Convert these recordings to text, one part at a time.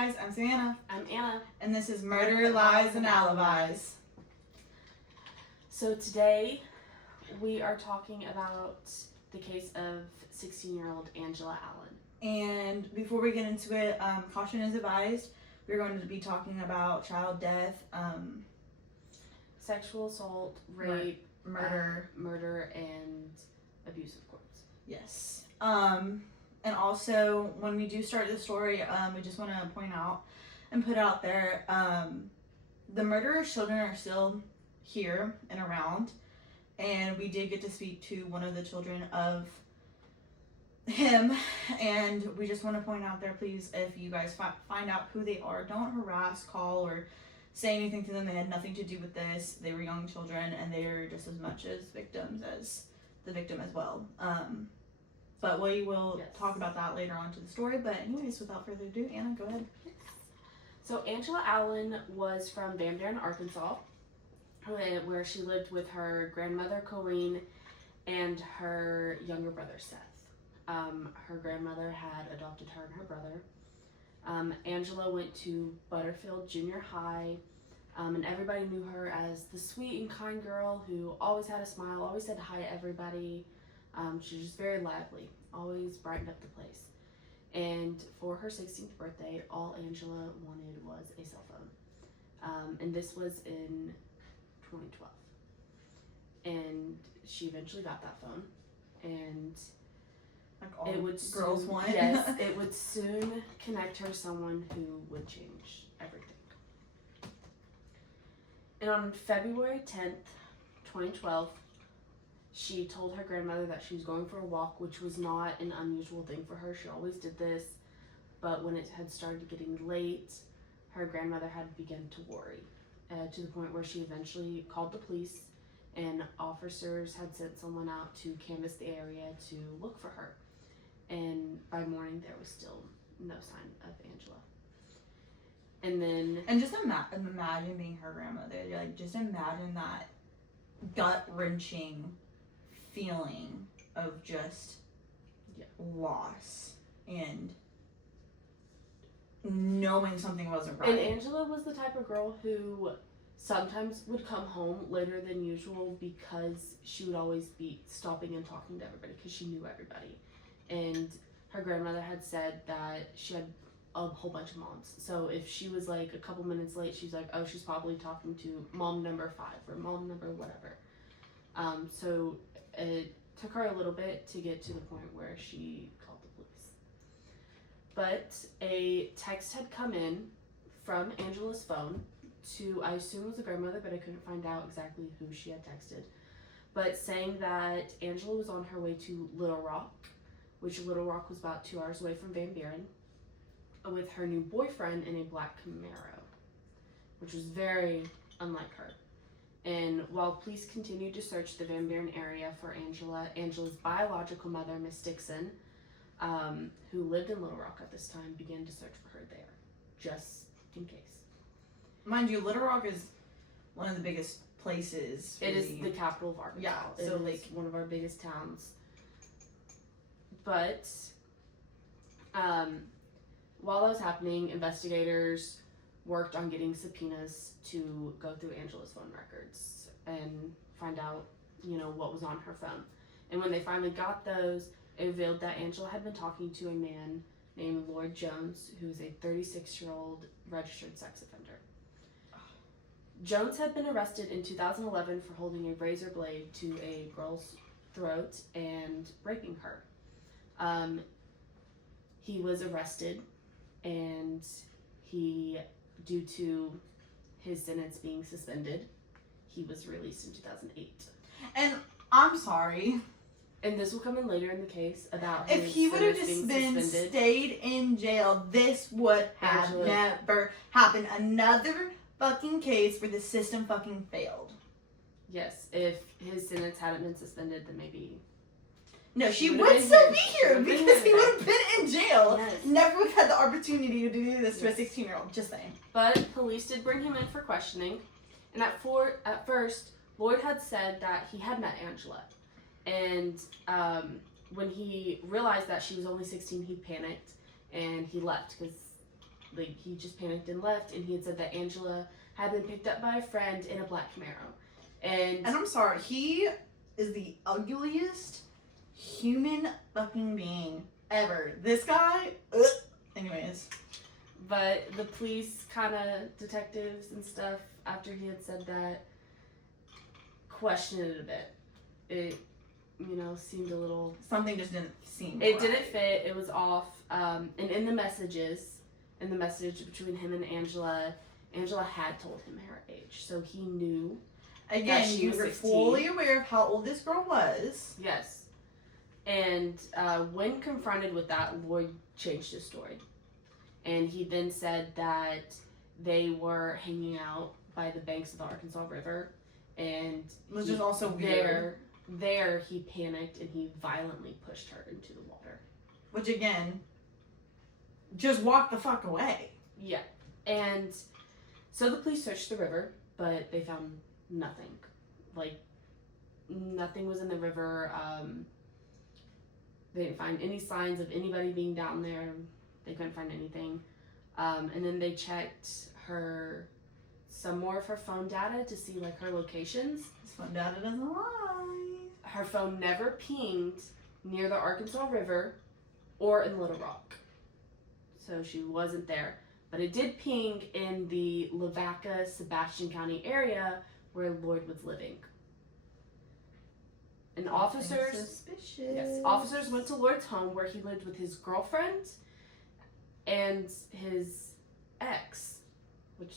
guys, I'm Savannah. I'm Anna. And this is Murder, Lies, and Alibis. So today we are talking about the case of 16-year-old Angela Allen. And before we get into it, caution is advised. We're going to be talking about child death, sexual assault, rape, murder, and abuse of courts. Yes. And also, when we do start the story, we just want to point out and put out there, the murderer's children are still here and around. And we did get to speak to one of the children of him. And we just want to point out there, please, if you guys find out who they are, don't harass, call, or say anything to them. They had nothing to do with this. They were young children, and they are just as much as victims as the victim as well. But we will talk about that later on to the story. But anyways, without further ado, Anna, go ahead. So Angela Allen was from Van Buren, Arkansas, where she lived with her grandmother, Corrine, and her younger brother, Seth. Her grandmother had adopted her and her brother. Angela went to Butterfield Junior High, and everybody knew her as the sweet and kind girl who always had a smile, always said hi to everybody. She was just very lively, always brightened up the place. And for her 16th birthday, all Angela wanted was a cell phone. And this was in 2012. And she eventually got that phone. And like all it would girls want. Yes, it would soon connect her to someone who would change everything. And on February 10th, 2012, she told her grandmother that she was going for a walk, which was not an unusual thing for her. She always did this. But when it had started getting late, her grandmother had begun to worry, to the point where she eventually called the police, and officers had sent someone out to canvass the area to look for her. And by morning, there was still no sign of Angela. And then... And just imagine being her grandmother. Like, just imagine that gut-wrenching feeling of just loss and knowing something wasn't right. And Angela was the type of girl who sometimes would come home later than usual because she would always be stopping and talking to everybody because she knew everybody. And her grandmother had said that she had a whole bunch of moms. So if she was like a couple minutes late, she's like, oh, she's probably talking to mom number 5 or mom number whatever. So it took her a little bit to get to the point where she called the police. But a text had come in from Angela's phone to, I assume it was the grandmother, but I couldn't find out exactly who she had texted, but saying that Angela was on her way to Little Rock, which Little Rock was about 2 hours away from Van Buren, with her new boyfriend in a black Camaro, which was very unlike her. And while police continued to search the Van Buren area for Angela's biological mother, Miss Dixon, who lived in Little Rock at this time, began to search for her there, just in case. Mind you, Little Rock is one of the biggest places. It is the capital of Arkansas. Yeah, so it is one of our biggest towns. But while that was happening, investigators worked on getting subpoenas to go through Angela's phone records and find out, what was on her phone. And when they finally got those, it revealed that Angela had been talking to a man named Lloyd Jones, who is a 36-year-old registered sex offender. Jones had been arrested in 2011 for holding a razor blade to a girl's throat and raping her. He was arrested, and due to his sentence being suspended, he was released in 2008. And I'm sorry. And this will come in later in the case about if he would have just been stayed in jail, this would have never happened. Another fucking case where the system fucking failed. Yes, if his sentence hadn't been suspended, then maybe... No, she would still be here because he would have been in jail. Yes. Never would have had the opportunity to do this to a 16-year-old. Just saying. But police did bring him in for questioning. And at first, Lloyd had said that he had met Angela. And when he realized that she was only 16, he panicked and he left because Like, he just panicked and left, and he had said that Angela had been picked up by a friend in a black Camaro. And I'm sorry, he is the ugliest human fucking being ever. This guy, ugh. Anyways. But the police kind of, detectives and stuff, after he had said that, questioned it a bit. It, seemed a little... Something just didn't seem It right. didn't fit. It was off. And in the message between him and Angela had told him her age. So he knew. Again, you were 16. fully aware of how old this girl was. Yes. And when confronted with that, Lloyd changed his story. And he then said that they were hanging out by the banks of the Arkansas River. And Which is also weird. There he panicked and he violently pushed her into the water. Which again, just walk the fuck away. Yeah. And so the police searched the river, but they found nothing. Like, nothing was in the river. They didn't find any signs of anybody being down there. They couldn't find anything. And then they checked some more of her phone data to see, like, her locations. This phone data doesn't lie. Her phone never pinged near the Arkansas River or in Little Rock. So she wasn't there. But it did ping in the Lavaca, Sebastian County area where Lloyd was living. And officers went to Lloyd's home where he lived with his girlfriend and his ex, which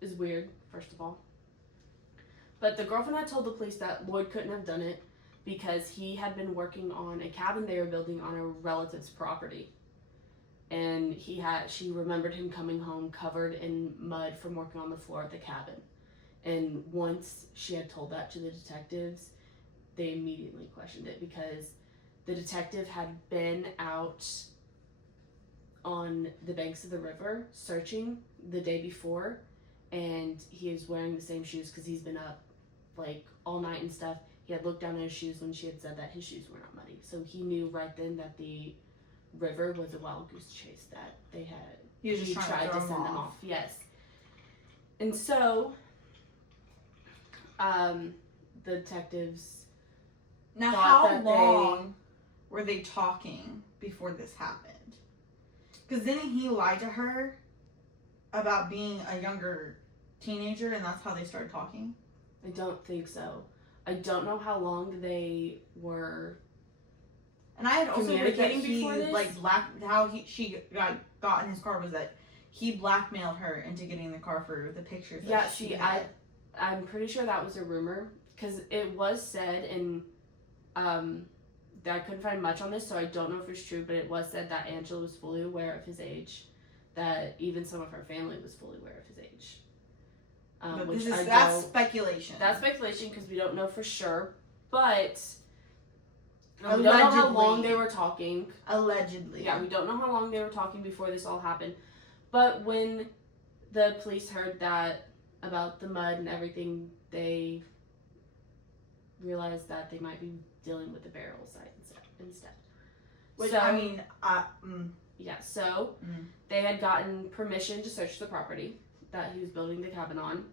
is weird, first of all. But the girlfriend had told the police that Lloyd couldn't have done it because he had been working on a cabin they were building on a relative's property. And she remembered him coming home covered in mud from working on the floor of the cabin. And once she had told that to the detectives, they immediately questioned it because the detective had been out on the banks of the river searching the day before, and he was wearing the same shoes because he's been up like all night and stuff. He had looked down at his shoes when she had said that his shoes were not muddy. So he knew right then that the river was a wild goose chase that they had. He was just tried to send them off. Yes. And so, the detectives. Now, how long were they talking before this happened? Because didn't he lie to her about being a younger teenager, and that's how they started talking? I don't think so. I don't know how long they were. And I had also heard that communicating he, before this? she got in his car was that he blackmailed her into getting the car for the pictures. Yeah, that she had. I'm pretty sure that was a rumor because it was said, and I couldn't find much on this, so I don't know if it's true, but it was said that Angela was fully aware of his age, that even some of her family was fully aware of his age. But that's speculation. That's speculation because we don't know for sure, but Allegedly. we don't know how long they were talking. Allegedly. Yeah, we don't know how long they were talking before this all happened. But when the police heard that about the mud and everything, they realized that they might be dealing with the burial site instead. Which, so, I mean, yeah, so they had gotten permission to search the property that he was building the cabin on,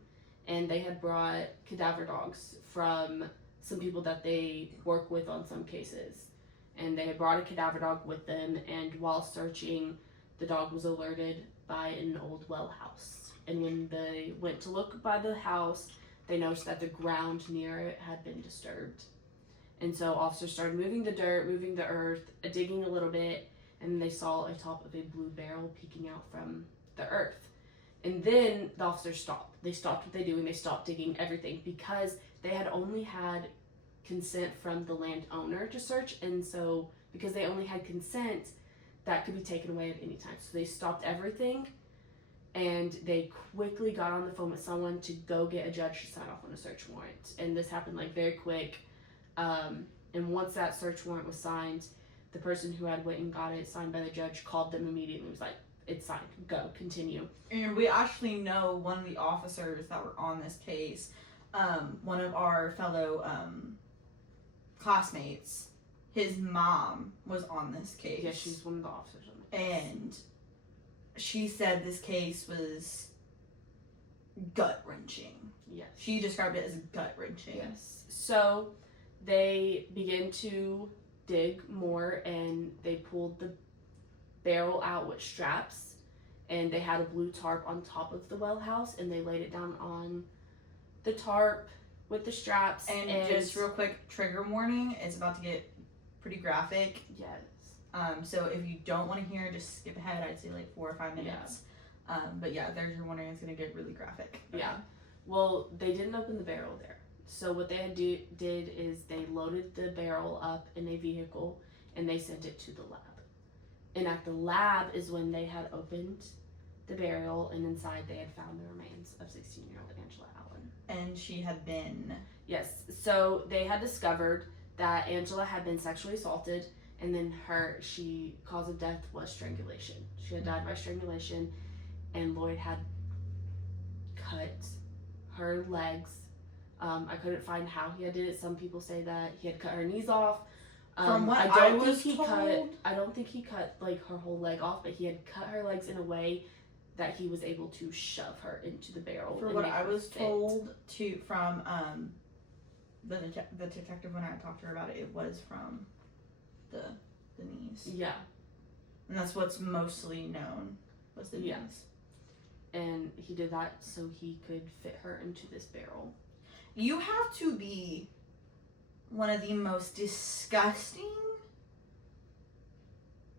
and they had brought cadaver dogs from some people that they work with on some cases. And they had brought a cadaver dog with them, and while searching, the dog was alerted by an old well house. And when they went to look by the house, they noticed that the ground near it had been disturbed. And so officers started moving the dirt, moving the earth, digging a little bit, and they saw a top of a blue barrel peeking out from the earth. And then the officers stopped. They stopped what they were doing. They stopped digging everything because they had only had consent from the landowner to search. And so because they only had consent, that could be taken away at any time. So they stopped everything, and they quickly got on the phone with someone to go get a judge to sign off on a search warrant. And this happened like very quick. And once that search warrant was signed, the person who had went and got it signed by the judge called them immediately and was like, "It's signed, go, continue." And we actually know one of the officers that were on this case, one of our fellow classmates, his mom was on this case. Yeah, she's one of the officers on the case. And she said this case was gut-wrenching. Yes. She described it as gut-wrenching. Yes. So they began to dig more, and they pulled the barrel out with straps, and they had a blue tarp on top of the well house, and they laid it down on the tarp with the straps. And just real quick, trigger warning, it's about to get pretty graphic. Yes. So if you don't want to hear, just skip ahead. I'd say like 4 or 5 minutes. But yeah, there's your warning. It's gonna get really graphic. Okay. Yeah. Well, they didn't open the barrel there. So what they did is they loaded the barrel up in a vehicle, and they sent it to the lab. And at the lab is when they had opened the barrel, and inside they had found the remains of 16-year-old Angela Allen. And she had been... Yes. So they had discovered that Angela had been sexually assaulted, and then she cause of death was strangulation. She had died by strangulation, and Lloyd had cut her legs. I couldn't find how he had did it. Some people say that he had cut her knees off. From what I I don't was think he told, I don't think he cut like her whole leg off, but he had cut her legs in a way that he was able to shove her into the barrel. for and what make I her was fit. told from the detective when I talked to her about it, it was from the knees. Yeah. And that's what's mostly known, was the knees. Yeah. And he did that so he could fit her into this barrel. You have to be one of the most disgusting,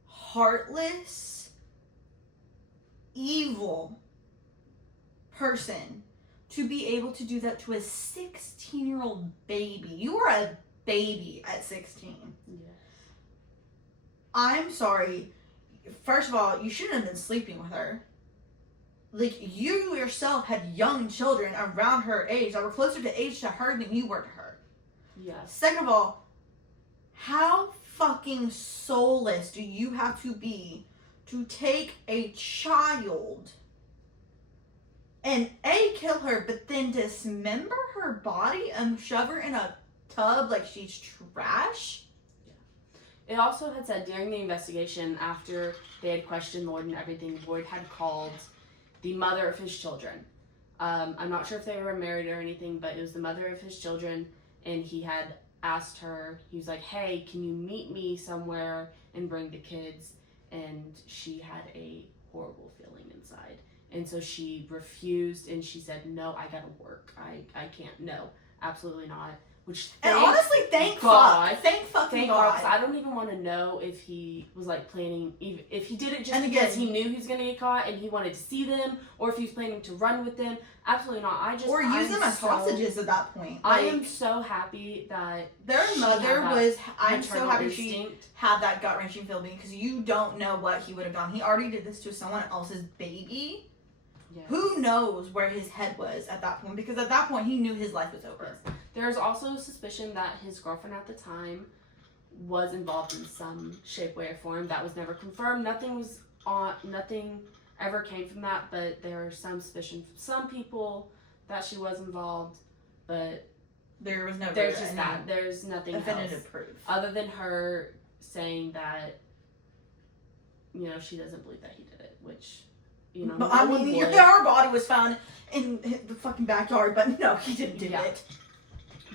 heartless, evil person to be able to do that to a 16-year-old baby. You were a baby at 16. Yes. I'm sorry. First of all, you shouldn't have been sleeping with her. Like, you yourself had young children around her age that were closer to age to her than you were to her. Yes. Second of all, how fucking soulless do you have to be to take a child and kill her, but then dismember her body and shove her in a tub like she's trash? It also had said during the investigation, after they had questioned Lloyd and everything, Lloyd had called the mother of his children. I'm not sure if they were married or anything, but it was the mother of his children, and he had asked her, he was like, hey, can you meet me somewhere and bring the kids? And she had a horrible feeling inside. And so she refused, and she said, no, I gotta work. I can't, no, absolutely not. Which, And honestly, thank God. fuck. Thank fucking God. 'Cause I don't even want to know if he was like planning, if he did it just And because again, he knew he was going to get caught and he wanted to see them, or if he was planning to run with them. Absolutely not. Or use them as hostages at that point. I Like, am so happy that their she mother had that was. I'm so maternal happy she instinct. had that gut wrenching feeling because you don't know what he would have done. He already did this to someone else's baby. Yes. Who knows where his head was at that point? Because at that point, he knew his life was over. Yes. There's also a suspicion that his girlfriend at the time was involved in some shape, way, or form. That was never confirmed. Nothing ever came from that, but there are some suspicion from some people that she was involved, but There was never there's just any that. There's nothing definitive else proof. other than her saying that, she doesn't believe that he did it, which, But I no one mean, would. her body was found in the fucking backyard, but no, he didn't do Yeah. it.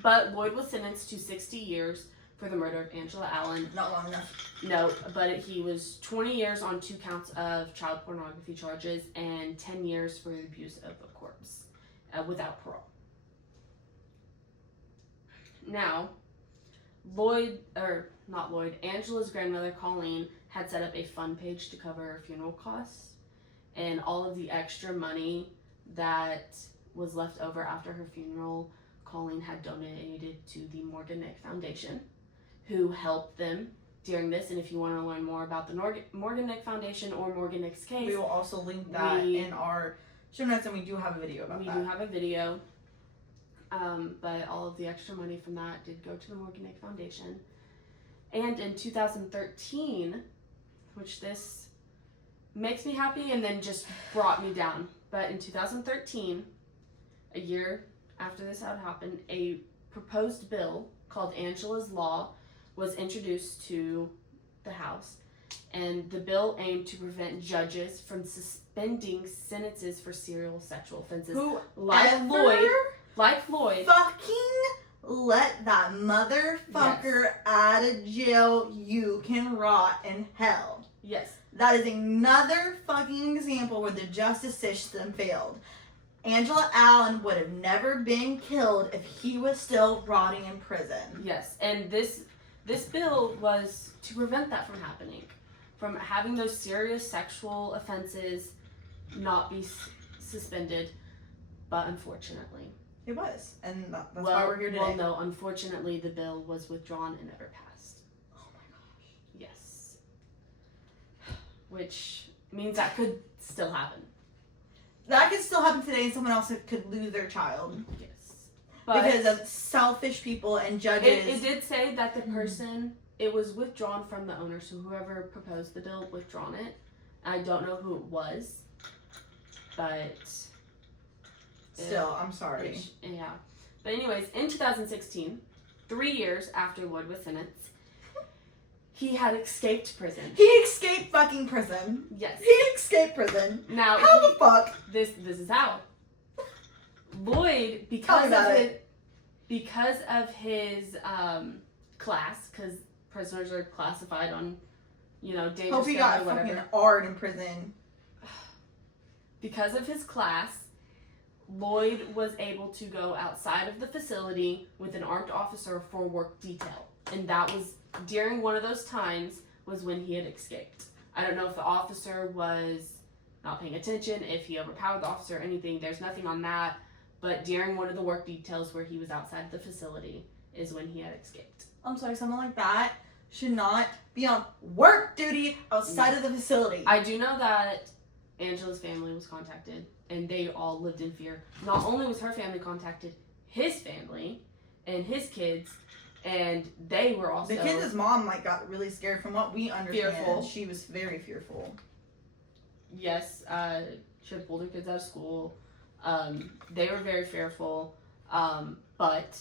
But Lloyd was sentenced to 60 years for the murder of Angela Allen. Not long enough. No, but he was 20 years on 2 counts of child pornography charges and 10 years for the abuse of a corpse without parole. Now, Angela's grandmother, Colleen, had set up a fund page to cover her funeral costs, and all of the extra money that was left over after her funeral, Colleen had donated to the Morgan Nick Foundation, who helped them during this. And if you want to learn more about the Morgan Nick Foundation or Morgan Nick's case, We will also link that in our show notes, and we do have a video about that. We do have a video. But all of the extra money from that did go to the Morgan Nick Foundation. And in 2013, which this makes me happy and then just brought me down. But in 2013, a year after this had happened, a proposed bill called Angela's Law was introduced to the House. And the bill aimed to prevent judges from suspending sentences for serial sexual offenses. Like Floyd. Fucking let that motherfucker out of jail. You can rot in hell. Yes. That is another fucking example where the justice system failed. Angela Allen would have never been killed if he was still rotting in prison. Yes, and this bill was to prevent that from happening, from having those serious sexual offenses not be suspended, but unfortunately. It was, and that's why we're here today. Well, no, unfortunately the bill was withdrawn and never passed. Oh my gosh. Yes. Which means that could still happen. That could still happen today, and someone else could lose their child. Yes. But because of selfish people and judges. It did say that the person, it was withdrawn from the owner, so whoever proposed the bill withdrawn it. I don't know who it was, but still, I'm sorry. Yeah. But anyways, in 2016, 3 years after Lloyd was sentenced, he had escaped prison. He escaped fucking prison. Yes. He escaped prison. Now, how the fuck? This is how. Lloyd, because of his class, because prisoners are classified on, dangerous. Hope he got fucking hard in prison. Because of his class, Lloyd was able to go outside of the facility with an armed officer for work detail, and that was during one of those times was when he had escaped. I don't know if the officer was not paying attention, if he overpowered the officer or anything. There's nothing on that. But during one of the work details where he was outside the facility is when he had escaped. I'm sorry, someone like that should not be on work duty outside of the facility. I do know that Angela's family was contacted, and they all lived in fear. Not only was her family contacted, his family and his kids, and they were also... The kids' mom, got really scared from what we understand. Fearful. She was very fearful. Yes, she had pulled her kids out of school. They were very fearful, but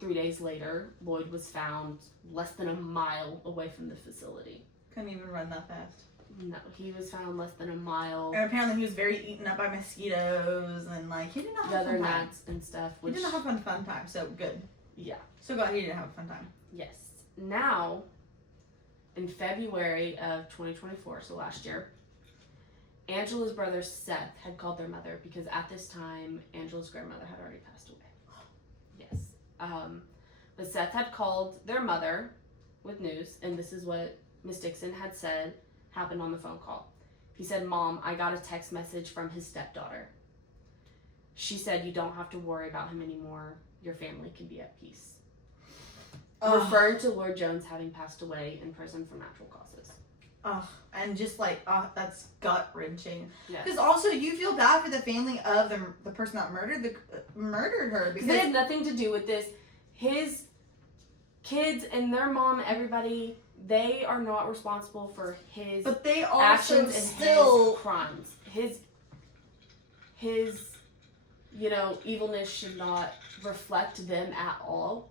3 days later, Lloyd was found less than a mile away from the facility. Couldn't even run that fast. No, he was found less than a mile. And apparently he was very eaten up by mosquitoes, and he did not have other gnats and stuff. He did not have a fun time, so good. Yeah. So glad he didn't have a fun time. Yes. Now, in February of 2024, so last year, Angela's brother Seth had called their mother because at this time Angela's grandmother had already passed away. Yes. But Seth had called their mother with news, and this is what Miss Dixon had said happened on the phone call. He said, "Mom, I got a text message from his stepdaughter. She said you don't have to worry about him anymore. Your family can be at peace." Referring to Lord Jones having passed away in prison from natural causes. And just that's gut wrenching. Because Yes. also you feel bad for the family of the person that murdered her because They had nothing to do with this. His kids and their mom, everybody, they are not responsible for his but they also actions and still his crimes. His evilness should not reflect them at all.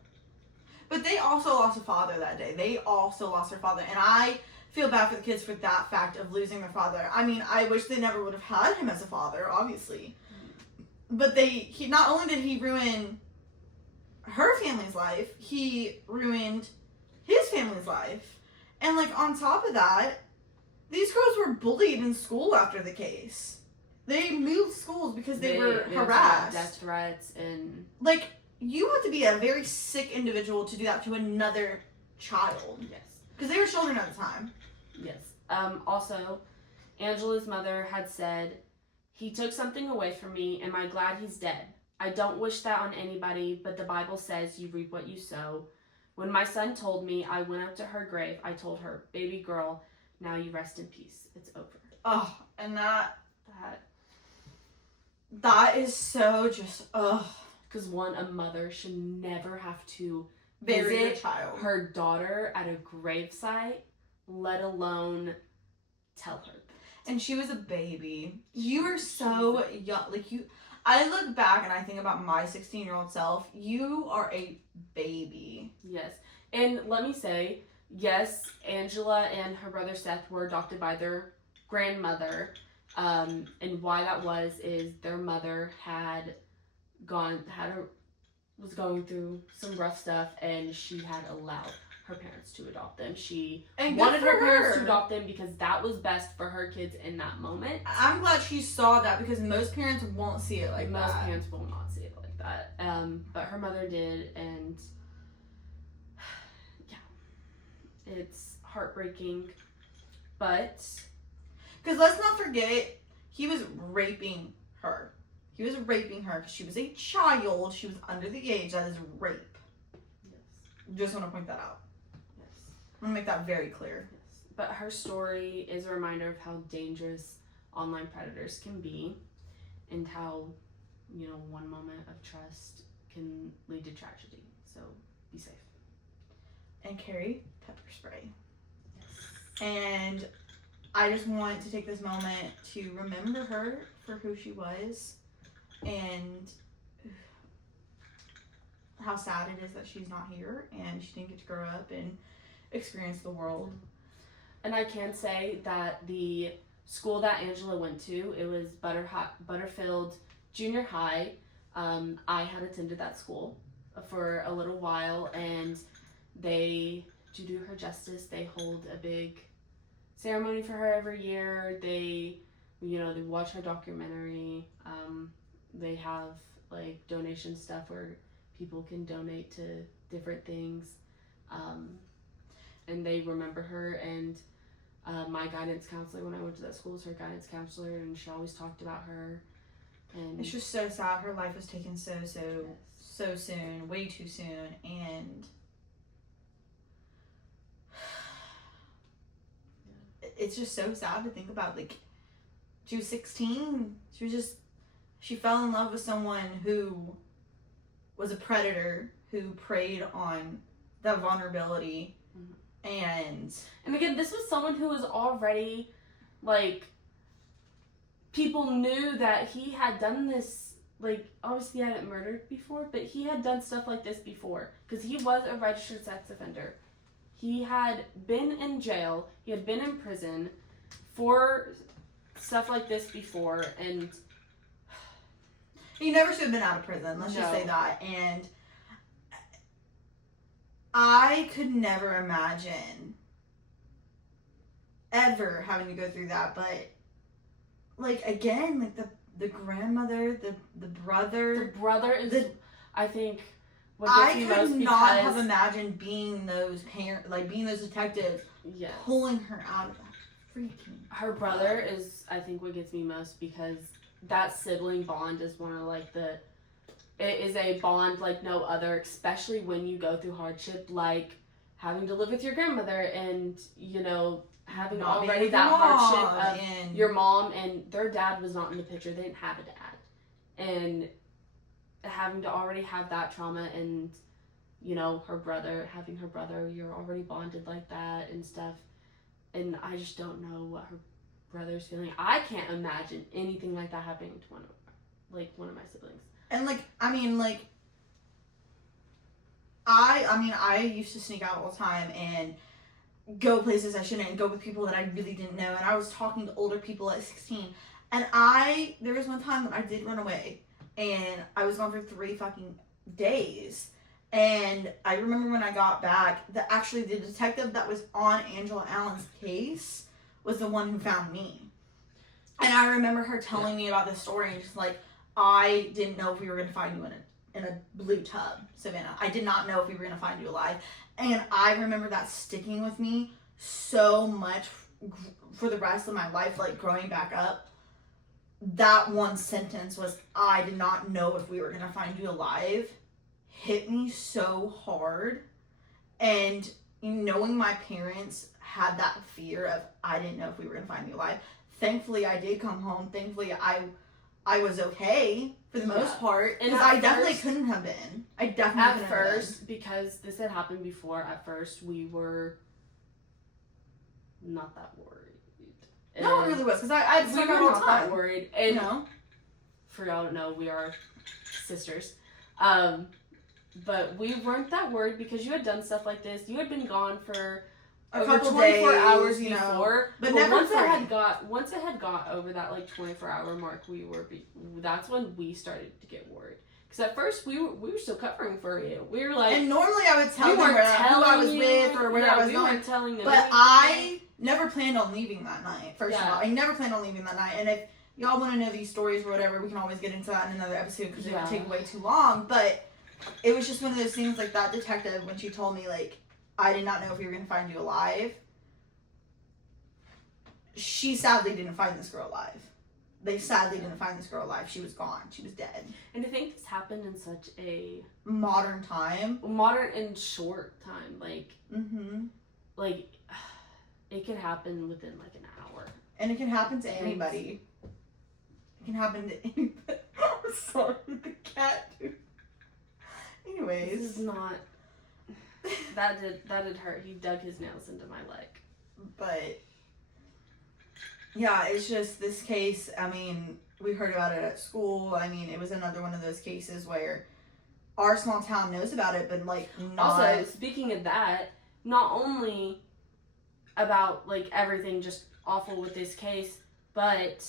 But they also lost a father that day. They also lost their father, and I feel bad for the kids for that fact of losing their father. I mean, I wish they never would have had him as a father, obviously. But he not only did he ruin her family's life, he ruined his family's life. And on top of that, these girls were bullied in school after the case. They moved schools because they were harassed. Death threats and you have to be a very sick individual to do that to another child. yes. Because they were children at the time. Yes. Also, Angela's mother had said, "He took something away from me, and I'm glad he's dead. I don't wish that on anybody, but the Bible says you reap what you sow. When my son told me, I went up to her grave. I told her, baby girl, now you rest in peace. It's over." Oh, and that is so just, Because a mother should never have to bury visit the child. her daughter at a gravesite, let alone tell her. And she was a baby. You were so young. I look back and I think about my 16-year-old self. You are a baby. Yes. And let me say, yes, Angela and her brother Seth were adopted by their grandmother. And why that is their mother was going through some rough stuff, and she had allowed her parents to adopt them. She wanted her parents to adopt them because that was best for her kids in that moment. I'm glad she saw that, because most parents won't see it like that. Most parents will not see it like that. But her mother did, and yeah, it's heartbreaking. But because let's not forget, he was raping her. He was raping her because she was a child. She was under the age. That is rape. yes, Just want to point that out. yes. I want to make that very clear. Yes. But her story is a reminder of how dangerous online predators can be, and how, one moment of trust can lead to tragedy. So be safe. And carry pepper spray. Yes. And I just want to take this moment to remember her for who she was, and how sad it is that she's not here and she didn't get to grow up and experience the world. And I can say that the school that Angela went to, it was Butterfield Junior High. I had attended that school for a little while, and to do her justice, they hold a big ceremony for her every year. They watch her documentary. They have like donation stuff where people can donate to different things, and they remember her. And my guidance counselor, when I went to that school, was her guidance counselor, and she always talked about her. And it's just so sad. Her life was taken so soon, way too soon, and it's just so sad to think about. Like, she was 16. She fell in love with someone who was a predator, who preyed on that vulnerability. Mm-hmm. And again, this was someone who was already, like, people knew that he had done this. Like, obviously he hadn't murdered before, but he had done stuff like this before, because he was a registered sex offender. He had been in jail, he had been in prison for stuff like this before, and he never should have been out of prison, let's just say that. And I could never imagine ever having to go through that. But, like, again, like, the grandmother, the brother. The brother is, I think, what I gets me most could not because have imagined being those being those detectives, yes, pulling her out of that freaking. Her brother is, I think, what gets me most, because that sibling bond is one of, like, it is a bond like no other, especially when you go through hardship, like having to live with your grandmother, and, having Not already that hardship of your mom, and their dad was not in the picture. They didn't have a dad. And having to already have that trauma, and, having her brother, you're already bonded like that and stuff. And I just don't know what her brother's feeling. I can't imagine anything like that happening to one of my siblings. And, I used to sneak out all the time and go places I shouldn't, and go with people that I really didn't know. And I was talking to older people at 16. And there was one time that I did run away, and I was gone for 3 fucking days. And I remember when I got back, the detective that was on Angela Allen's case was the one who found me. And I remember her telling me about this story, and just like, I didn't know if we were going to find you in a blue tub, Savannah. I did not know if we were going to find you alive. And I remember that sticking with me so much for the rest of my life, like growing back up. That one sentence was, I did not know if we were going to find you alive, hit me so hard. And knowing my parents had that fear of, I didn't know if we were going to find you alive. Thankfully, I did come home. Thankfully, I was okay for the most part. And I definitely couldn't have been. At first, because this had happened before, at first we were not that worried. No, it really was, because I we were not that worried. And for y'all don't know, we are sisters. But we weren't that worried because you had done stuff like this. You had been gone for a over couple 24 days, hours you know, before. but never once it free. had got over that like 24-hour mark, that's when we started to get worried. Because at first we were still covering for you. We were like, and normally I would tell them who I was with or where I was going. Telling them but anything. I never planned on leaving that night. First of Yeah. all, I never planned on leaving that night. And if y'all want to know these stories or whatever, we can always get into that in another episode because it would take way too long. But it was just one of those things, like that detective when she told me like I did not know if we were gonna find you alive. She sadly didn't find this girl alive. They sadly didn't find this girl alive. She was gone. She was dead. And I think this happened in such a modern and short time. Like, like it could happen within like an hour. And it can happen to anybody. It can happen to anybody. I'm sorry, the cat, dude. Anyways, this is not. That did hurt. He dug his nails into my leg. But yeah, it's just this case. I mean, we heard about it at school. I mean, it was another one of those cases where our small town knows about it, but like not. Also, speaking of that, not only about like everything just awful with this case, but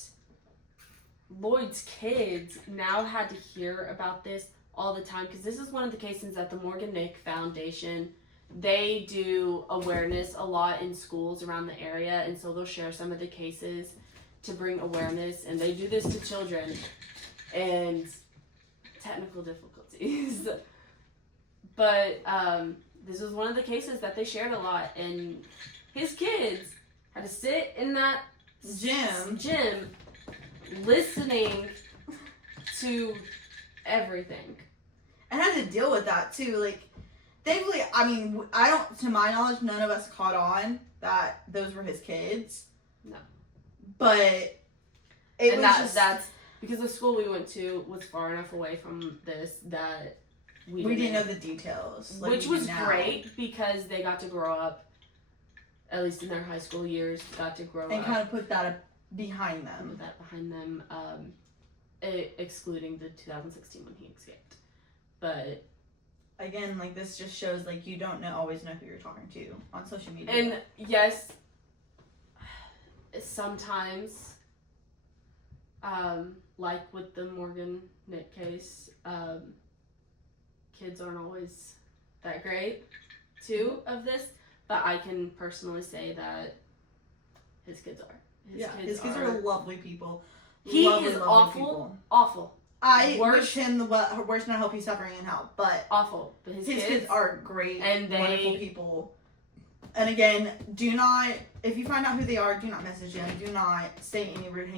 Lloyd's kids now had to hear about this all the time because this is one of the cases that the Morgan Nick Foundation, they do awareness a lot in schools around the area, and so they'll share some of the cases to bring awareness, and they do this to children and technical difficulties. But this was one of the cases that they shared a lot, and his kids had to sit in that gym listening to everything. And had to deal with that too. Like, thankfully, I mean, to my knowledge, none of us caught on that those were his kids. No. But that's because the school we went to was far enough away from this that we didn't know the details. Like which was great because they got to grow up, at least in their high school years, and kind of put that behind them. Excluding the 2016 when he escaped. But again, like this just shows like you don't always know who you're talking to on social media. And yes, sometimes, like with the Morgan Nick case, kids aren't always that great too of this, but I can personally say that his kids are. His kids are lovely people. He lovely, is awful. Awful. I wish him the worst, and I hope he's suffering in hell. But awful. But his kids are great and wonderful people. And again, do not, if you find out who they are, do not message them. Do not say any rude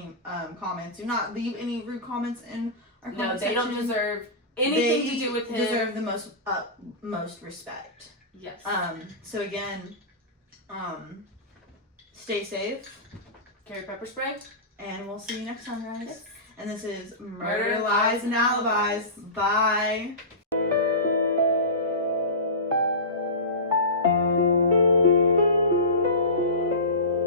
comments. Do not leave any rude comments in our comment section. No, they don't deserve anything to do with him. They deserve the most respect. Yes. So again, stay safe. Carry pepper spray. And we'll see you next time, guys. Yes. And this is Murder, Lies, and Alibis. Bye.